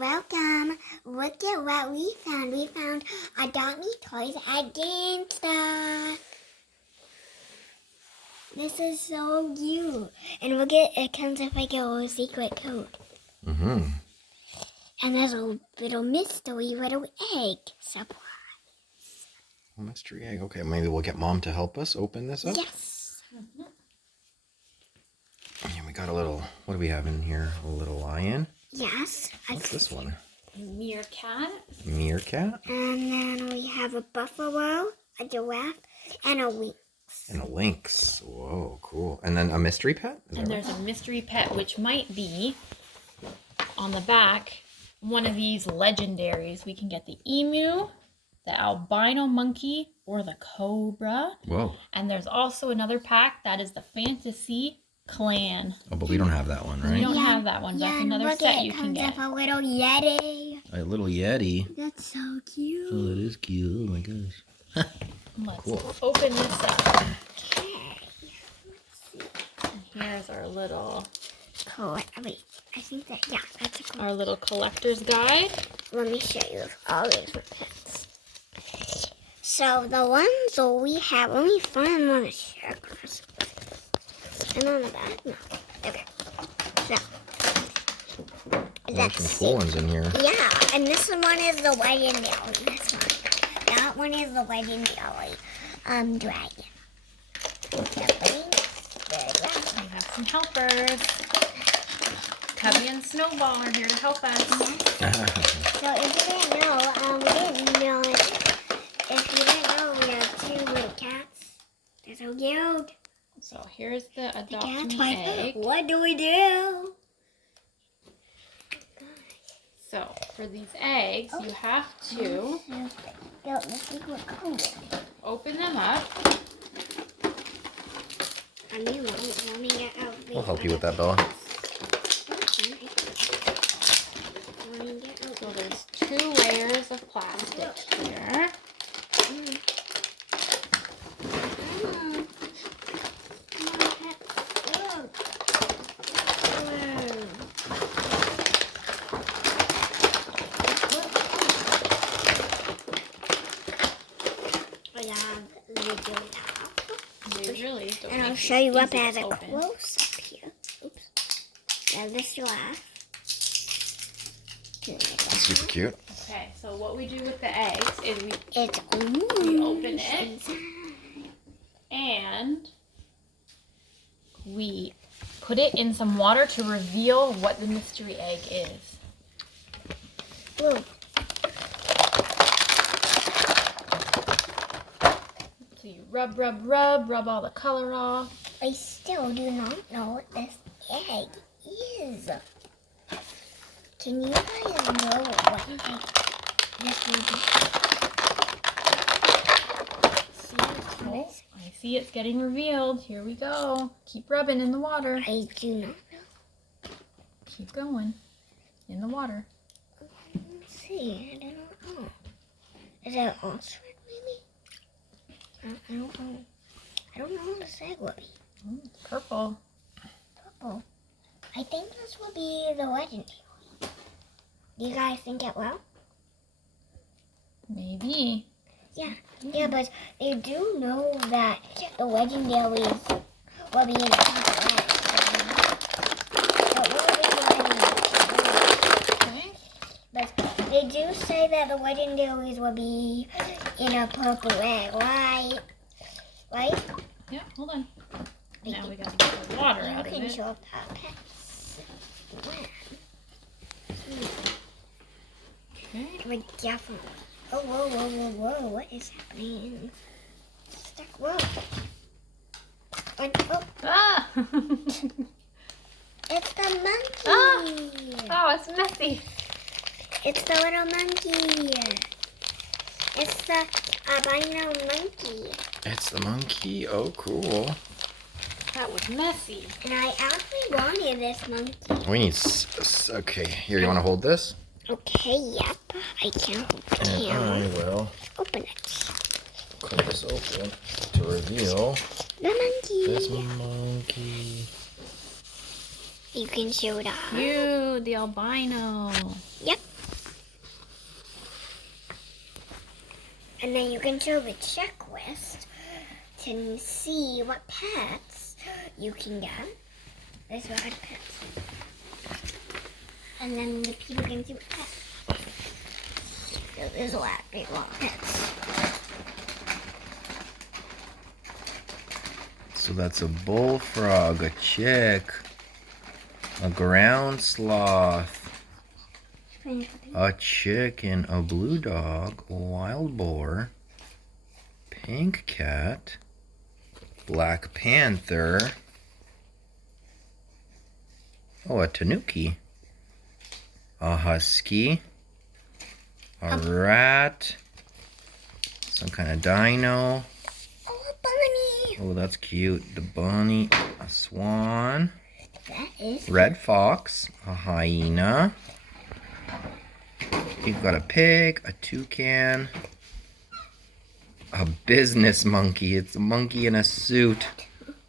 Welcome. Look at what we found. We found Adopt Me toys at GameStop. This is so cute. And look at it comes with like a little secret code. Mm-hmm. And there's a little mystery little egg surprise. A mystery egg. Okay, maybe we'll get Mom to help us open this up. Yes. And we got a little, what do we have in here? A little lion. Yes. What's this one? Meerkat. Meerkat. And then we have a buffalo, a giraffe, and a lynx. And a lynx. Whoa, cool. And then a mystery pet? And there's a mystery pet, which might be on the back, one of these legendaries. We can get the emu, the albino monkey, or the cobra. Whoa. And there's also another pack that is the fantasy clan. Oh, but we don't have that one, We right? don't have that one. Yeah, That's another look, set it you can comes get. with a little yeti. A little yeti. That's so cute. Oh, that is cute. Oh my gosh. Let's Cool. open this up. Okay. And here's our little Cool. Wait, I think that, yeah, that's a cool. our little collector's guide. Let me show you all these pets. So the ones we have, let me find them on the checkers. And on the back, no. Okay. So. There's some cool ones in here. Yeah, and this one is the legendary. This one. That one is the legendary dragon. We have some helpers. Cubby and Snowball are here to help us. So if you didn't know, we didn't know it. If you didn't know, we have two little cats. They're so cute. So here's the The Adopt cat's Me like, egg. what do we do? So for these eggs, you have to Let's see what code. open them up. I mean, let me get out. We'll help you with that, Bella. Let me get out. So there's 2 layers of plastic here. They really don't And I'll make show you these up easy as to a open. close up here. Oops. Yeah, this giraffe. Super cute. Okay, so what we do with the eggs is It's we open it inside. and we put it in some water to reveal what the mystery egg is. Ooh. So you rub all the color off. I still do not know what this egg is. Can you guys know what egg this would be? See what's on this? I see it's getting revealed. Here we go. Keep rubbing in the water. I do not know. Keep going in the water. Let's see. I don't know. Is it ostrich maybe? I don't know. I don't know what this egg would be. It's purple. Purple. I think this would be the legendary. Do you guys think it will? Maybe. Yeah, but they do know that the legendaries will be in a purple egg. But what will be the legendary? Okay. But they do say that the legendaries will be in a purple egg, right? Right? Yeah, hold on. Now we gotta get the water out of You can it. show up our pets. Okay. We're definitely. Oh, whoa. What is happening? Stuck. Whoa. Oh, Ah! it's the monkey. Ah! Oh, it's messy. It's the little monkey. It's the albino monkey. It's the monkey. Oh, cool. That was messy. And I actually wanted this monkey. We need... Okay, here, you want to hold this? Okay, yep. I can And I will open it. cut this open to reveal The monkey. this monkey. You can show it off. You, the albino. Yep. And then you can show the checklist to see what pets you can get. There's what pets. And then the people can see what pets. So there's a lot of pets. So that's a bullfrog, a chick, a ground sloth, a chicken, a blue dog, a wild boar, pink cat, black panther, oh, a tanuki, a husky, a rat, some kind of dino. Oh, a bunny. Oh, that's cute. The bunny, a swan, That is red fox, a hyena. You've got a pig, a toucan, a business monkey. It's a monkey in a suit.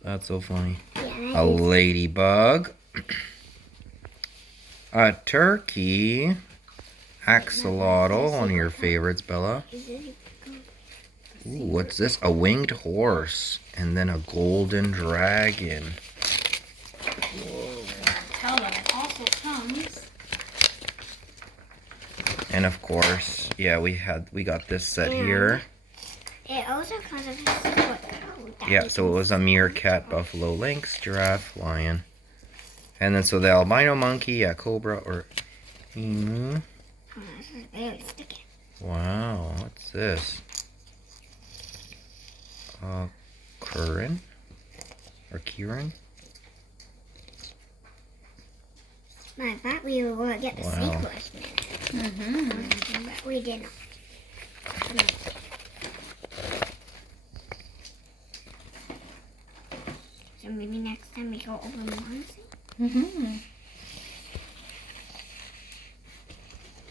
That's so funny. Yeah, A ladybug, a turkey, axolotl, one of your favorites, Bella. Ooh, what's this? A winged horse, and then a golden dragon. Tell them it also comes. And of course, yeah, we got this set here. It also comes with a secret code. Yeah, so it was a meerkat, buffalo, lynx, giraffe, lion. And then so the albino monkey, a cobra, or emu. Oh, this is very sticky. Wow, what's this? Curran? Or Kieran? I thought we were going to get the Wow. secret, but we didn't. So maybe next time we go over more.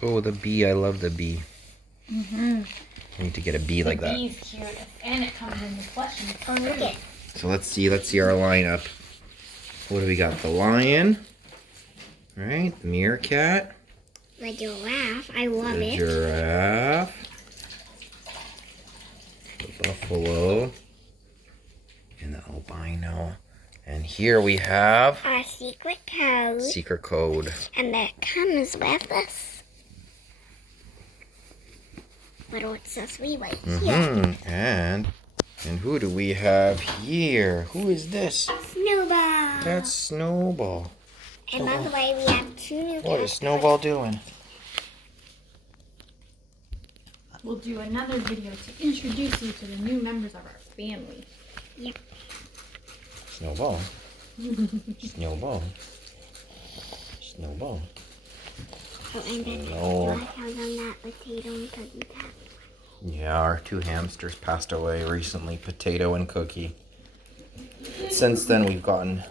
Oh, the bee. I love the bee. I need to get a bee like The that. bee's cute, and it comes in the collection. Oh, look at it. So let's see our lineup. What do we got? The lion. Right, the meerkat. The giraffe. I love The it. giraffe. The buffalo. And the albino. And here we have Our secret code. secret code. And that comes with this little accessory right here. And who do we have here? Who is this? Snowball. That's Snowball. And by the way, we have 2 new What is cats. Snowball doing? We'll do another video to introduce you to the new members of our family. Yep. Snowball. Snowball. Snowball. Oh, and then No. I tell them that potato and cookie cat. Yeah, our 2 hamsters passed away recently, Potato and Cookie. Since then, we've gotten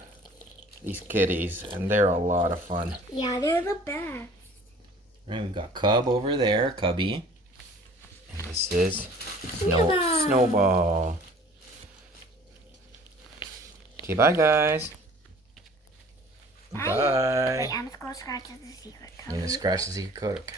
these kitties, and they're a lot of fun. Yeah, they're the best. Right, we've got Cub over there, Cubby. And this is Snowball. Snowball. Okay, bye, guys. Bye. Bye. Wait, I'm just going to scratch the secret I'm going to code. scratch the secret code. Okay.